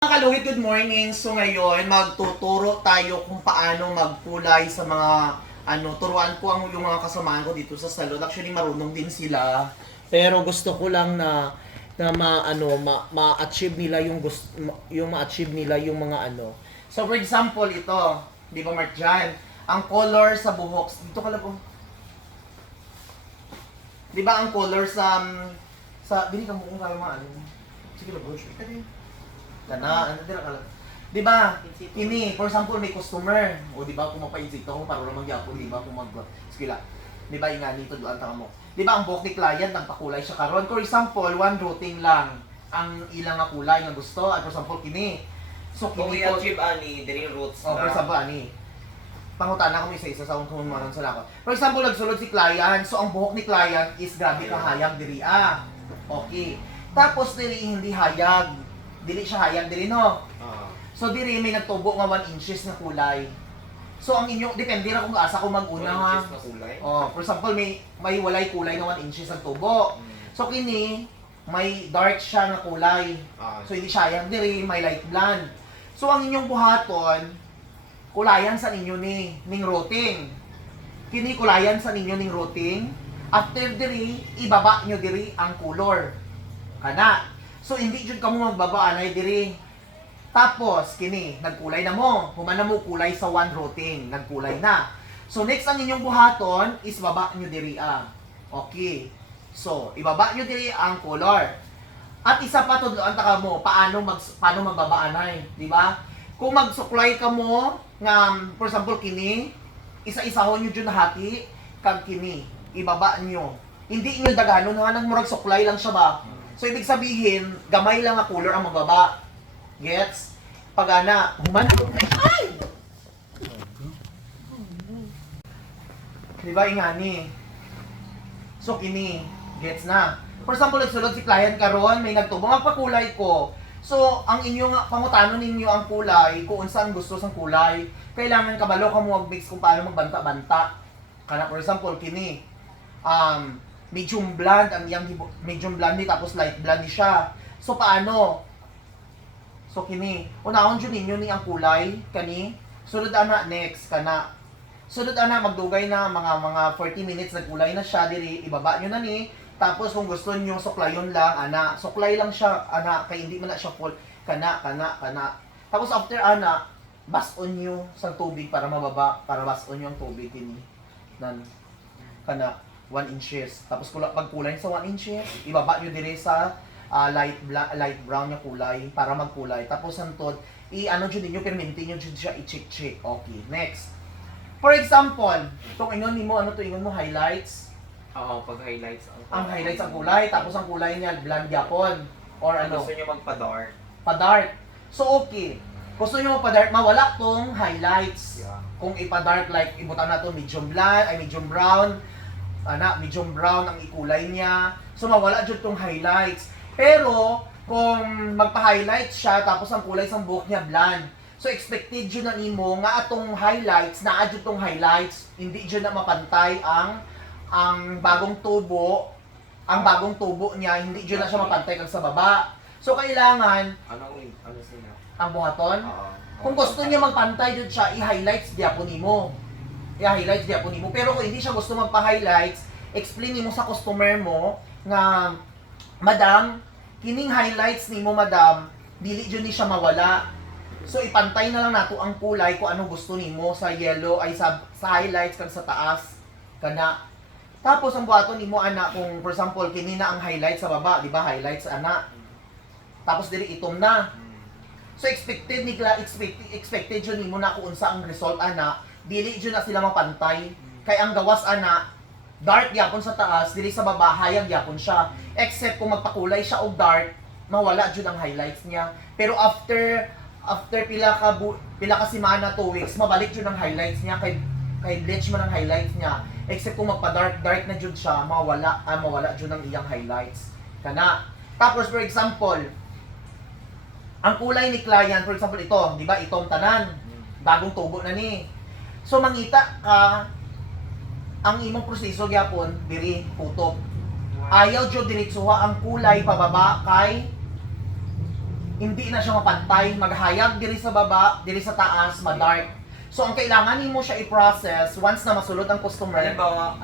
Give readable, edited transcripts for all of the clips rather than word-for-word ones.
Mga kaluhit, good morning. So ngayon, magtuturo tayo kung paano magkulay sa mga turuan ko yung mga kasamahan ko dito sa salon. Actually, marunong din sila. Pero gusto ko lang na ma-achieve nila ma-achieve nila yung mga ano. So for example, ito, di ba Mark Jan? Ang color sa buhok, dito ka lang po. Di ba ang color dili ka mo kung kaya mga sige lang, brush. Kana, dira ka lang. Di ba? Kini, for example, may customer. O di ba, kung mapaisip ako, para lang magyapon, di ba, kung sige lang. Di ba, nga nito doon taka mo. Di ba, ang buhok ni client, nagpakulay siya karon. For example, one routing lang ang ilang nga kulay nga gusto. At for example, kini. So, Kung kini i-achieve ani, diri roots for example, ani. Pangutan na kung isa-isa sa kung manon sa lakot. For example, nagsulod si client. So, ang buhok ni client is grabe kahayag diri Okay. Tapos, diri hindi hayag. Dili siya hayag diri no. So diri may nagtubo nga 1 inches na kulay. So ang inyo depende ra kung asa ko mag-una ha. 1 inches na kulay. For example may walay kulay na 1 inches ang tubo. So kini may dark siya na kulay. So hindi siya hayag diri, may light blonde. So ang inyong buhaton kulayan sa ninyo ning routing. Kini kulayan sa ninyo ning routing. After diri ibaba nyo diri ang color. Kana. So hindi jud kamo magbaba anay diri. Tapos kini nagkulay na mo, humana mo kulay sa one routing, nagkulay na. So next ang inyong buhaton is baba nyo diri Okay. So ibaba nyo diri ang color. At isa pa tudloan ta kamo paano magbaba anay, di ba? Kung magsuklay ka mo nga for example kini, isa-isahon nyo jud hati kag kini, ibaba nyo. Hindi nyo daganon nga nang murag suklay lang siya ba? So, ibig sabihin, gamay lang ang color ang mababa. Gets? Pag human. Ay! Diba, ingani? So, kini. Gets na. For example, nagsulod si client karon may nagtubong ang pakulay ko. So, ang inyong pangutano ninyo ang kulay, kung saan gusto sang kulay, kailangan kabalo ka mo mag-mix kung paano magbanta-banta. Kana, for example, kini. Medium blonde ang iyang medium blonde tapos light blonde siya. So paano? So kini, unahon jud ninyo ni ang kulay kani. Sulod ana next kana. Sulod ana magdugay na mga 40 minutes nagkulay na siya diri, ibaba nyo na ni. Tapos kung gusto niyo suklayon lang ana, suklay lang siya ana kay hindi man na siya full kana. Tapos after ana, bason niyo sa tubig para mababa, para bason niyo ang tubig kini. Kana 1 inches. Tapos pagkulay sa 1 inches, ibaba nyo dire sa light brown na kulay para magkulay. Tapos hantod, i-ano jud ninyo, perminti nyo jud siya, i-check. Okay, next. For example, itong ingon nimo ano to ingon mo highlights. Oo, pag highlights Ang highlights ang kulay, tapos ang kulay niya blonde yapon or ano. Gusto niyo magpa-dark. Pa-dark. So okay. Gusto nyo pa-dark, mawala tong highlights. Yeah. Kung ipa-dark like ibutan na to medium brown, medium brown ang ikulay niya. So mawala jud tong highlights. Pero kung magpa-highlights siya tapos ang kulay sang buhok niya blonde. So expected jud na nimo nga atong highlights, naa jud tong highlights, hindi jud na mapantay ang bagong tubo. Ang bagong tubo niya hindi jud na siya mapantay kag sa baba. So kailangan Ano sila? ang buhaton. Oo. Kung gusto niya magpantay jud siya, i-highlights diapon nimo. I-highlights diapon nimo. Pero kung hindi siya gusto magpa-highlights, explain nimo sa customer mo nga, madam, kining highlights nimo madam, dili jud ni siya mawala. So ipantay na lang nato ang kulay kung ano gusto nimo sa yellow ay sa highlights kag sa taas kana. Tapos ang buhaton nimo ana kung for example kini na ang highlights sa baba, di ba? Highlights ana. Tapos diri itom na. So expected jud nimo na kung unsa ang result ana. Dili jud na sila mapantay. Kay ang gawas ana dark gyapon sa taas, dili sa baba hayag gyapon siya. Except kung magpakulay siya og dark, mawala jud ang highlights niya. Pero after pila ka semana, 2 weeks, mabalik jud ang highlights niya kay bleach man ang highlights niya. Except kung magpa-dark na jud siya, mawala jud ang iyang highlights. Kana. Tapos for example, ang kulay ni client, for example ito, di ba? Itong tanan. Bagong tubo na ni. So mangita ka ang imong proseso gyapon diri putok. Ayaw jud diretsuha ang kulay pababa kay hindi na siya mapantay, maghayag diri sa baba, diri sa taas, ma-dark. So ang kailangan nimo siya i-process once na masulod ang customer, Halimbawa,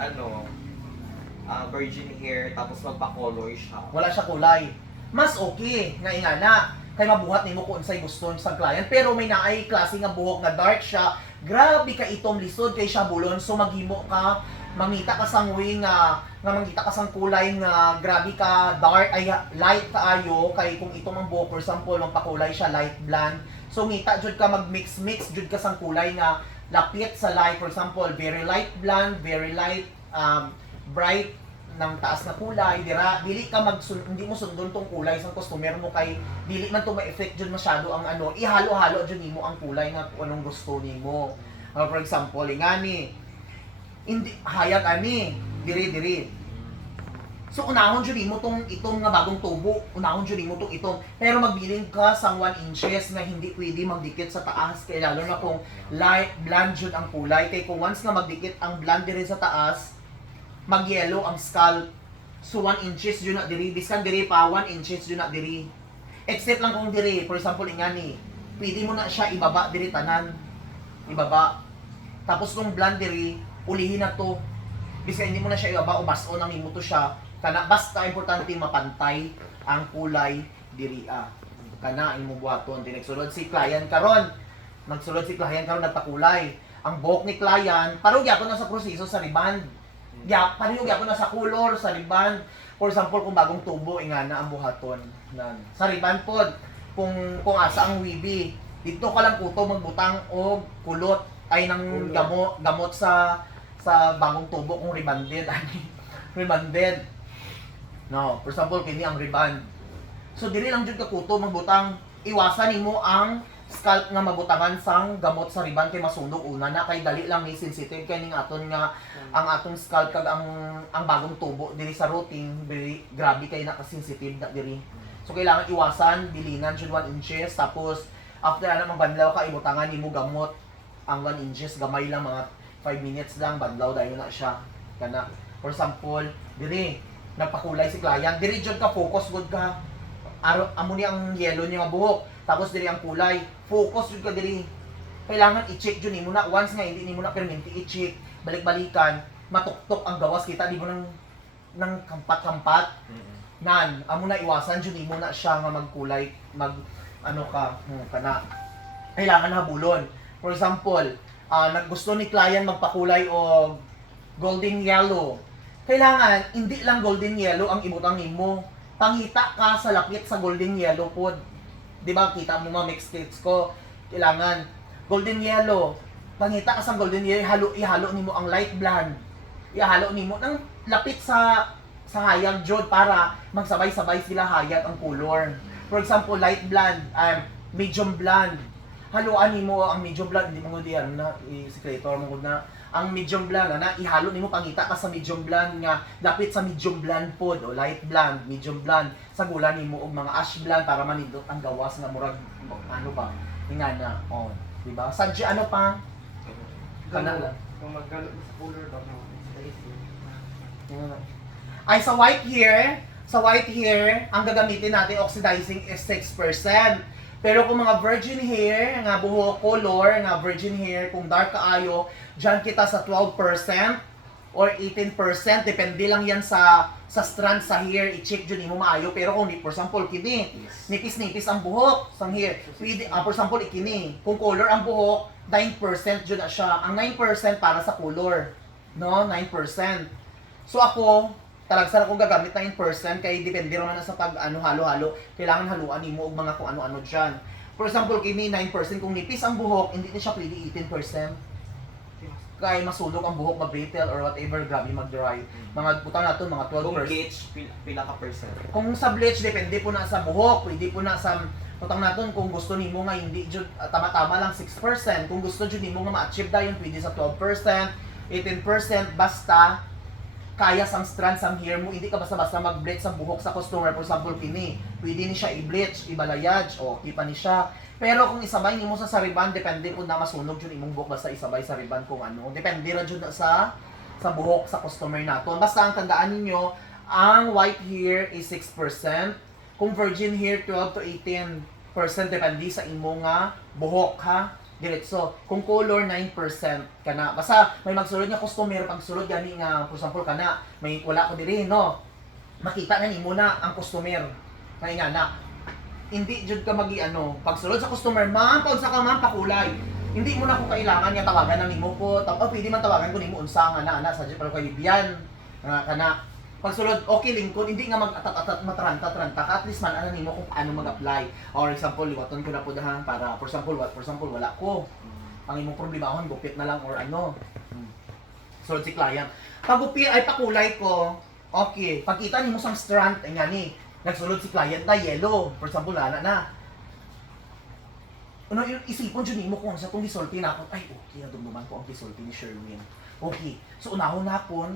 virgin hair, tapos magpa-color siya. wala siya kulay. Mas okay nga ingana kay mabuhat nimo kung unsay gusto sa client, pero may naay klase nga buhok nga dark siya. Grabe ka itong lisod kay siya bulon, so maghimo ka, mangita ka sang way nga mangita ka sang kulay nga grabe ka dark ay light kaayo kay kung itong ang buhok for example magpakulay siya light blonde. So ngita jud ka mag-mix jud ka sang kulay nga lapit sa light, for example very light blonde, very light bright ng taas na kulay, dili ka hindi mo sundon tong kulay sa customer mo kay dili man to ma-effect jud masyado ang ihalo-halo jud nimo ang kulay nga kung anong gusto nimo. For example, ingani hindi hayag ani diri. So unahon jud nimo itong nga bagong tubo, unahon jud nimo itong pero magbilin ka sang 1 inches na hindi pwede magdikit sa taas kay lalo na kung light blonde jud ang kulay kay kung once nga magdikit ang blonde diri sa taas mag-yellow ang scalp. So 1 inches yun na diri, biskan diri pa 1 inches yun na diri. Except lang kung diri, for example ingani, pwede mo na siya ibaba diri tanan. Ibaba. Tapos nung blonde diri, ulihin na to. Biskan hindi mo na siya ibaba o baso nang imo to siya. Kana basta importante mapantay ang kulay diri Kana imo buhaton. Nagsulod si client karon. Nagpakulay. Ang buhok ni client, parang gyapon na sa proseso sa reband. Pareho gyapon na sa color, sa ribbon. For example, kung bagong tubo, ingana ang buhaton. Sa ribbon pod, kung asa ang wibi, dito ka lang kuto magbutang og kulot ay nang gamot sa bagong tubo kung rebanded. Rebanded. No, for example, kini ang ribbon. So dili lang jud ka kuto magbutang, iwasan nimo ang scalp nga mabutangan sang gamot sa ribbon kay masunog una na kay dali lang ni sensitive kay ning aton nga ang atong scalp kag ang bagong tubo diri sa routing grabe kay naka-sensitive na diri. So kailangan iwasan bilinan jud 1 inches tapos after ana magbanlaw ka ibutangan nimo gamot ang 1 inches gamay lang mga 5 minutes lang banlaw dayon na siya kana. For example, diri nagpakulay si client, diri jud ka focus gud ka. Amo ni ang yellow niya nga buhok. Tapos diri ang kulay, focus jud ka diri. Kailangan i-check jud nimo na once nga hindi nimo na permanente i-check, balik-balikan, matuktok ang gawas kita di mo nang kampat-kampat. Amo na iwasan jud nimo na siya nga magkulay, kana. Kailangan habulon. For example, naggusto ni client magpakulay og golden yellow. Kailangan hindi lang golden yellow ang ibutang nimo. Pangita ka sa lapit sa golden yellow pod. Di ba kita mo mga mixed states ko, kailangan golden yellow. Pangita ka sa golden yellow, ihalo nimo ang light blonde. Ihalo nimo nang lapit sa hayag jud para magsabay-sabay sila hayag ang color. For example, light blonde, medium blonde. Haluan nimo ang medium blonde, hindi mo diyan na i-secretor mo na ang medium blonde na ihalo nimo pangita ka sa medium blonde nga lapit sa medium blonde pod o light blonde, medium blonde sa gula nimo og mga ash blonde para manindot ang gawas nga murag ingana di ba? Sadya pa? Kana lang. Kung magkalot sa color daw Ay sa white hair, ang gagamitin natin oxidizing is 6%. Pero kung mga virgin hair, nga buhok color, nga virgin hair, kung dark kaayo, dyan kita sa 12% or 18%, depende lang yan sa strand sa hair, i-check dyan mo maayo. Pero kung for example, kini, nipis-nipis ang buhok sa hair, for example, ikini, kung color ang buhok, 9% dyan na siya. Ang 9% para sa color, no? 9%. So ako, talagsan ako gagamit 9% kay depende naman sa pag halo-halo. Kailangan haluan nimo og mga kung ano-ano diyan. For example, kini 9% kung nipis ang buhok, hindi na siya pwede 18%. Kay masulog ang buhok, ma-brittle or whatever, grabe mag-dry. Mga butang nato mga 12%. Kung bleach, pila ka percent? Kung sa bleach depende po na sa buhok, pwede po na sa butang naton kung gusto nimo nga hindi jud tama-tama lang 6%. Kung gusto jud nimo nga ma-achieve dayon pwede sa 12%, 18% basta kaya sang strands ang hair mo, hindi ka basta-basta mag-bleach sa buhok sa customer. For example, kini, pwede ni siya i-bleach, ibalayage, o ipa ni siya. Pero kung isabay nimo sa ribbon, depende kung na masunog yun imong buhok basta isabay sa ribbon kung ano. Depende rin yun sa buhok sa customer nato. Basta ang tandaan ninyo, ang white hair is 6%, kung virgin hair 12 to 18. depende sa imo nga buhok ha. Diretso. Kung color 9% kana. Basta may magsulod nga customer pag sulod gani nga for example kana may wala ko diri no. Makita na nimo na ang customer. Kaya nga na hindi jud ka magi ano pag sulod sa customer ma'am paunsa ka ma'am pakulay. Hindi mo na ko kailangan nga tawagan ng nimo ko. Pwede man tawagan ko nimo unsa nga na sa pero kay Bibian. Kana pagsulod, okay lingkod, hindi nga mag-atat-atat, matranta-tranta ka, at least man alam nimo kung paano mag-apply. Or example, liwaton ko na po dahan para, for example, wala ko. Ang imong problema akon, gupit na lang or ano. Sulod si client. Pag gupit ay pakulay ko, okay. Pagkita nimo sang strand, ay nga ni, nagsulod si client na yellow. For example, lana na. Ano yung isipon dyan nimo kung sa itong gisulti na ako, ay okay, nadumduman ko ang gisulti ni Sherwin. Okay, so unahon na po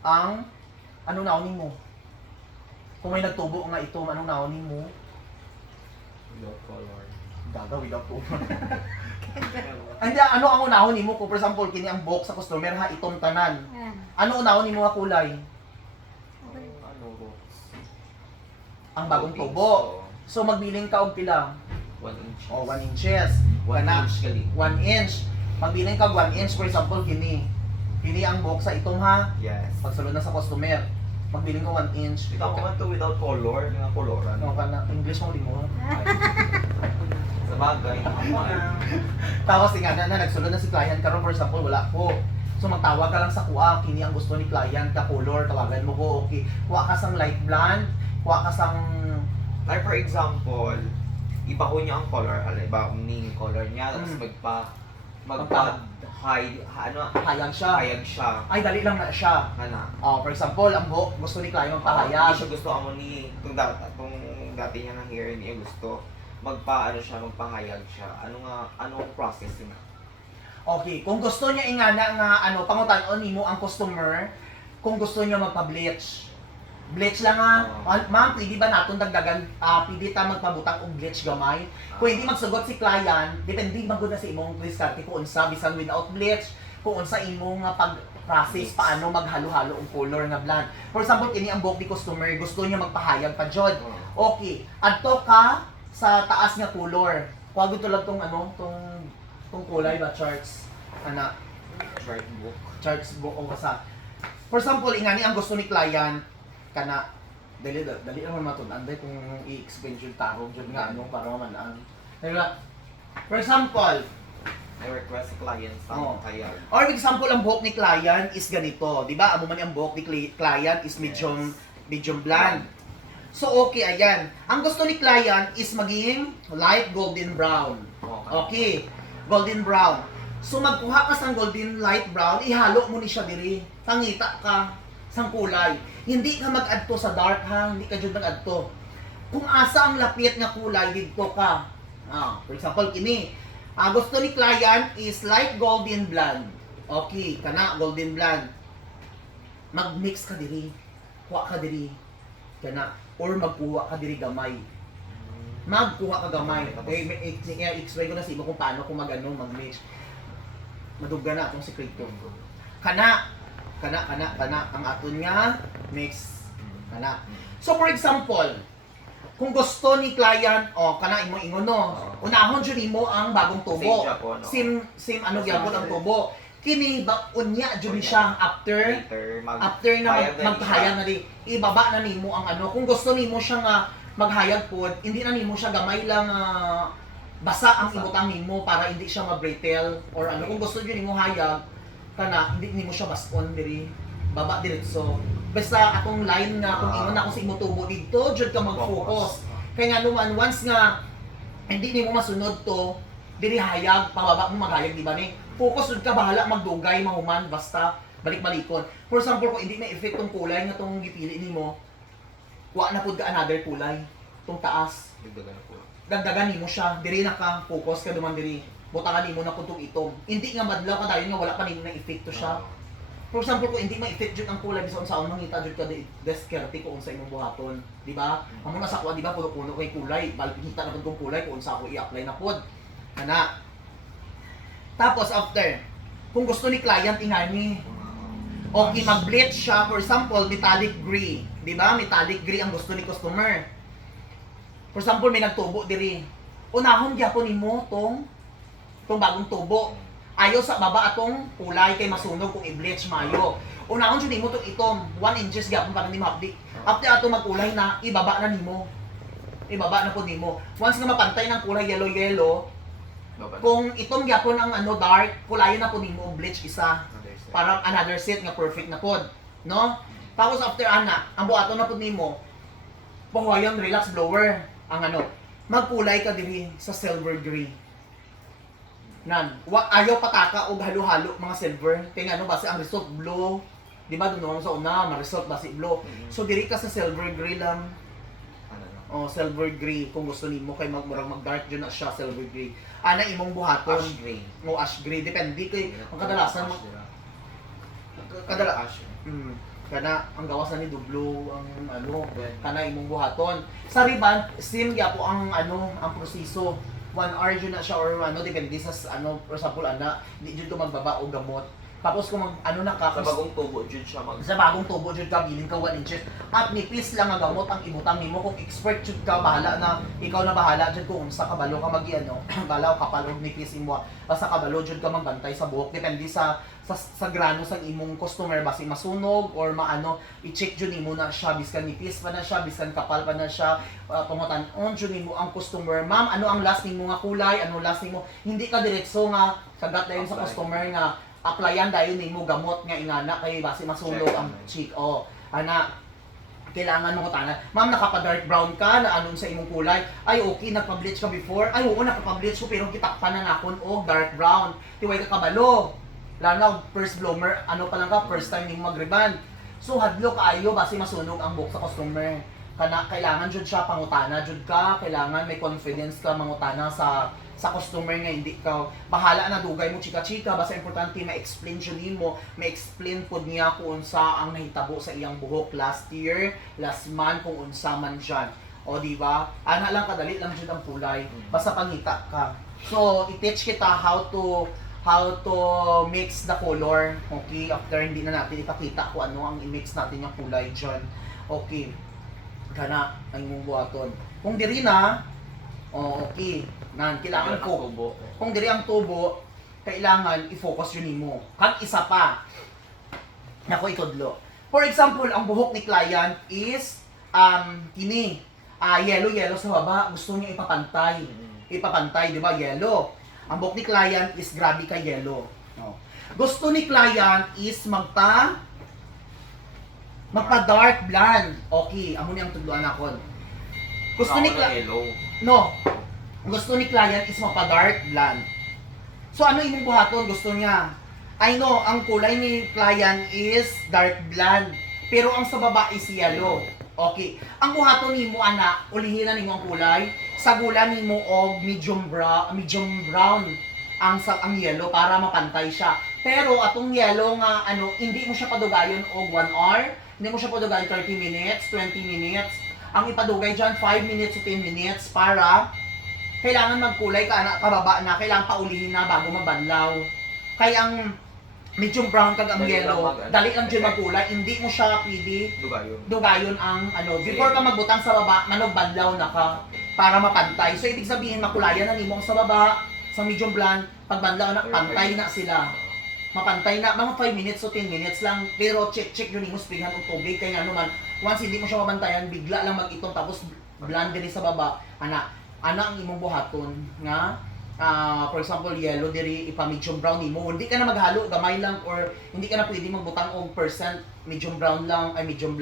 ang anong naunin mo? Kung may nagtubo nga ito, anong naunin mo? Without color. Gaga, without tubo. Hindi, ano ang unahon mo? Kung for example, kini ang box sa customer ha, itong tanan. Ano unahon mo nga kulay? Ano ko? Ang bagong tubo. So magbiling ka og pila? 1 inch. O, 1 inches. 1 Kana, inch gali. 1 inch. Magbiling ka 1 inch, for example, kini. Kini ang box sa itong ha. Yes. Pagsulod na sa customer. Magbiling ka 1 inch. Ikaw mo to without color, nga koloran. Ano ka na? English mo, di mo. Sa bagay. Tapos nga na nagsulod na si client karon for example wala ko. So magtawag ka lang sa kuha kini ang gusto ni client ka color tawagan mo ko okay. Kuha ka sang light blonde, kuha ka sang Like for example, iba ko niya ang color, iba ni color niya, tapos magpa-hide, hayag siya. hayag siya. Ay dali lang na siya. Kana. Oh, for example, ang buhok gusto ni client Hindi magpahayag. siya gusto amo ni, kung dati niya ng hair niya gusto, magpahayag siya. Anong process niya? Okay, kung gusto niya ingana nga ano pangutan-on nimo ang customer kung gusto niya magpa-bleach. Bleach lang ha. Ma'am, pwede ba naton dagdagan, pwede ta magpabutang og bleach gamay? Kung hindi magsugot si client, depende magud na sa imong diskarte kung unsa bisan without bleach, kung unsa imong process paano maghalo-halo ang color nga blonde. For example, kini ang buhok ni customer, gusto niya magpahayag pa jud. Okay, adto ka sa taas nga color. Kuha gud lang tong tong kulay ba charts ana Chart book. charts book o basta. For example, ingani ang gusto ni client kana dali naman matun-an day kung i-explain jud tarong jud nga ano para maman-an. Diba? For example, I request si client sa hayag. or example ang buhok ni client is ganito, di ba? Amo man ang buhok ni client is medium blonde. So okay, ayan. Ang gusto ni client is maging light golden brown. Okay, golden brown. So magkuha ka sang golden light brown, ihalo mo ni siya diri. Pangita ka sang kulay. Hindi ka mag-adto sa dark ha, hindi ka jud mag-adto. Kung asa ang lapit nga kulay didto ka. For example kini. Gusto ni client is light golden blonde. Okay, kana golden blonde. Mag-mix ka diri. Kuha ka diri. Kana or magkuha ka diri gamay. Magkuha ka gamay. Okay, i-explain ko na sa imo kung paano kung mag-mix. Madugga na atong sekreto. Kana ang aton nga mix. Kana. So for example, kung gusto ni client, kana imo ingon no. Unahon jud nimo ang bagong tubo. Same ano gyapon ang tubo. Kini ba unya jud siya after na magpahayag na di ibaba na nimo ang ano. Kung gusto nimo siya nga maghayag pod, hindi na nimo siya gamay lang basa ang ibutang nimo para hindi siya ma-brittle or ano. Kung gusto jud nimo hayag kana hindi nimo siya baskon diri baba diretso. Basta atong line nga kung ingon ako sa imo tubo dito jud ka mag-focus. Kaya nga naman once nga hindi nimo masunod to diri hayag pababa mo maghayag di ba ni? Focus jud ka bahala magdugay mahuman basta balik-balikon. For example kung hindi may effect tong kulay nga tong gipili nimo, wa na pud ka another kulay tong taas. Dagdagan nimo siya diri na ka focus ka duman diri. Butangan nimo na pud tong itom. Hindi nga madlaw ka dayon nga wala pa nimo na effect to siya. For example, kung hindi ma-effect jud ang kulay bisan sa mangita jud ka deskerte kung unsa imong buhaton, di ba? Amo na sa kuha di ba puno-puno kay kulay, balik kita na pud kung kulay kung unsa ako i-apply na pod. Kana. Tapos after, kung gusto ni client ingani, okay mag-bleach siya, for example, metallic gray, di ba? Metallic gray ang gusto ni customer. For example, may nagtubo diri. unahon gyapon nimo tong bagong tubo. Ayo sa baba atong kulay kay masunog kung i-bleach mayo. Unahon jud nimo tong itom, 1 inches gyapon para nimo hapdi. After ato magkulay na, ibaba na nimo. Ibaba na po nimo. Once nga mapantay ng kulay yellow, kung itom gyapon ang dark, kulayan na po nimo bleach isa para another set nga perfect na pod, no? Tapos after ana, ang buhaton na po nimo, pahuayon relax blower ang magkulay ka diri sa silver gray. Ayaw pataka og halo-halo mga silver. Kaya base ang result blue. Di ba doon sa una, ma-result base blue. So diri ka sa silver gray lang. Silver gray kung gusto nimo kay mag-dark dyan na siya silver gray. Ana imong buhaton. Ash gray. Ash gray depende kay ang kadalasan kana ang gawas na ni dublo ang kana imong buhaton. Sa riban, same gyapon ang proseso. 1 hour jud na siya or depende sa for example di jud ko magbaba og gamot. Tapos kung sa bagong tubo jud siya sa bagong tubo jud ka bilin ka 1 inches at nipis lang ang gamot ang ibutang nimo kung expert jud ka bahala na ikaw na bahala jud kung sa kabalo ka balaw kapal og nipis imo basta kabalo jud ka magbantay sa buhok depende sa grano sa imong customer basi masunog or i-check jud nimo na siya biskan nipis pa na siya biskan kapal pa na siya pangutan-on jud nimo ang customer ma'am ang last nimo nga kulay last nimo hindi ka diretso nga kagat dayon sa customer nga applyan dayon nimo gamot nga ingana kay base masulog ang cheek kailangan mo tanan ma'am nakapa-dark brown ka na sa imong kulay ay okay nagpa-bleach ka before ay oo nakapa-bleach ko pero kitakpan na nakon og dark brown tiway ka kabalo lalo first bloomer pa lang ka first time nimo mag-reband so hadlo kaayo base masunog ang buhok sa customer kailangan jud siya pangutana jud ka kailangan may confidence ka mangutana sa customer nga hindi ka bahala na dugay mo chika-chika basta importante ma-explain jud nimo ma-explain pod niya kung unsa ang nahitabo sa iyang buhok last year last month kung unsa man dyan di ba ana lang kadali lang jud ang kulay basta pangita ka so i-teach kita how to mix the color okay after hindi na natin ipakita kung ano ang i-mix natin yung kulay dyan okay kana ang imong buhaton kung diri na okay kailangan ko kung diri ang tubo kailangan i-focus yun nimo kag isa pa nako itudlo for example ang buhok ni client is kini yellow sa baba gusto niya ipapantay di ba yellow ang buhok ni client is grabe ka yellow gusto ni client is magpa dark blonde okay amo ni ang tudloan nakon gusto ni gusto ni client is mapa-dark blonde. So ano imong buhaton gusto niya? I know, ang kulay ni client is dark blonde. Pero ang sa baba is yellow. Okay. Ang buhaton nimo ulihin na nimo ang kulay. Sagulan nimo og medium brown ang yellow para mapantay siya. Pero atong yellow nga hindi mo siya padugayon og 1 hour, hindi mo siya padugayon 30 minutes, 20 minutes. Ang ipadugay diyan 5 minutes to 10 minutes para kailangan magkulay ka kababa na, kailangan paulihin na bago mabanlaw. Kaya ang medium brown kag ang yellow, dali lang dyan magkulay, hindi mo siya pwede dugayon ang before ka magbutang sa baba, banlaw na ka para mapantay. So ibig sabihin makulayan na nimo sa baba, sa medium blonde, pag banlaw na, pantay na sila. Mapantay na, mga 5 minutes o 10 minutes lang, pero check yun nimo springan og tubig, kaya once hindi mo siya mabantayan, bigla lang mag-itong tapos blonde din sa baba, ang imong buhaton nga for example yellow diri ipa-medium brown nimo hindi ka na maghalo gamay lang or hindi ka na pwede magbutang og percent medium brown lang ay medium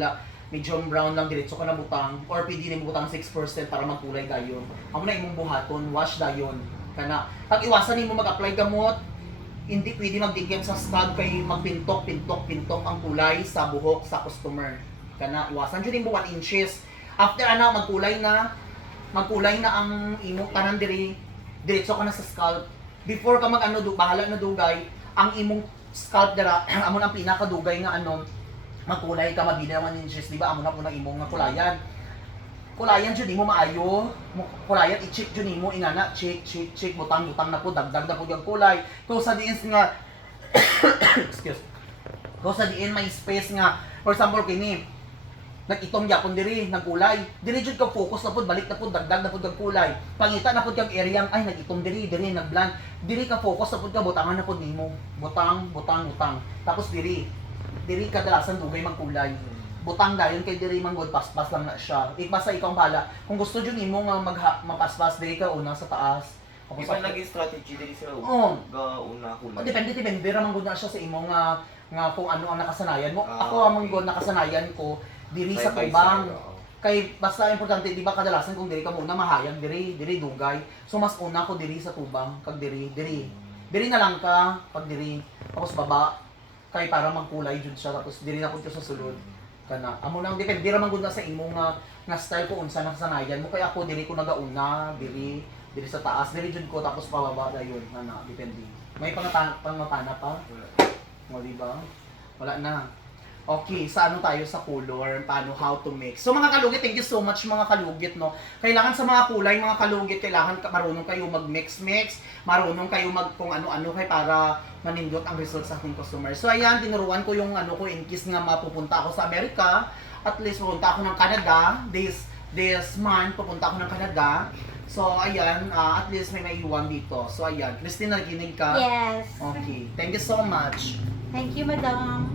brown lang diretso ka na butang or pwede nimo butang 6% para magkulay dayon amo na imong buhaton wash dayon kana pag iwasan nimo mag-apply gamot hindi pwede magdigyan sa scalp kay magpintok ang kulay sa buhok sa customer kana iwasan jud nimo 1 inches after magkulay na ang imong tanan diri diretso ka na sa scalp before ka bahala na dugay ang imong scalp dira amo nang pinakadugay nga magkulay ka mabili naman inches di ba amo na po na imong nga kulayan jud nimo maayo kulayan i-check jud nimo ingana check butang na po dagdag na po yung kulay kung sa diin nga excuse kung sa diin may space nga for example kini nag-itong yapon diri, nagkulay. Diri jud ka focus na pud, balik na pud, dagdag na pud kag kulay. Pangita na pud kag area ay nag-itong diri, nag-blend. Diri ka focus na pud ka, butangan na pud nimo. Butang. Tapos diri kadalasan dugay magkulay. Butang dayon kay diri manggod paspas lang na siya. Basta ikaw ang bahala. Kung gusto jud nimo nga mapaspas diri ka una sa taas. Tapos Iba naging strategy din sila. Oo. Una kulay. Depende ra man gud na siya sa imo nga kung ano ang nakasanayan mo. Ah, Ako among okay. gud nakasanayan ko diri sa Side by tubang. side, oo. Kay basta importante di ba kadalasan kung diri ka muna mahayag diri dugay. So mas una ko diri sa tubang kag diri. Diri na lang ka pag diri tapos baba kay para magkulay jud siya tapos diri na pud ko sa sulod kana. Amo nang depende ra man gud na sa imo nga style ko unsa nakasanayan mo kay ako diri ko nagauna diri sa taas diri jud ko tapos pababa dayon ana depende. May pangapana pa. O, diba? Wala na. Okay, sa ano tayo sa color, paano, how to mix. So mga kalugit, thank you so much mga kalugit, no? Kailangan sa mga kulay, mga kalugit, kailangan marunong kayo mag-mix-mix, marunong kayo kung ano-ano kay para manindot ang result sa ating customer. So ayan, tinuruan ko yung ano ko in case nga mapupunta ako sa Amerika, at least pupunta ako ng Canada, this month pupunta ako ng Canada. So ayan, at least may maiwan dito. So ayan, Christine, nakikinig ka? Yes. Okay, thank you so much. Thank you, madam.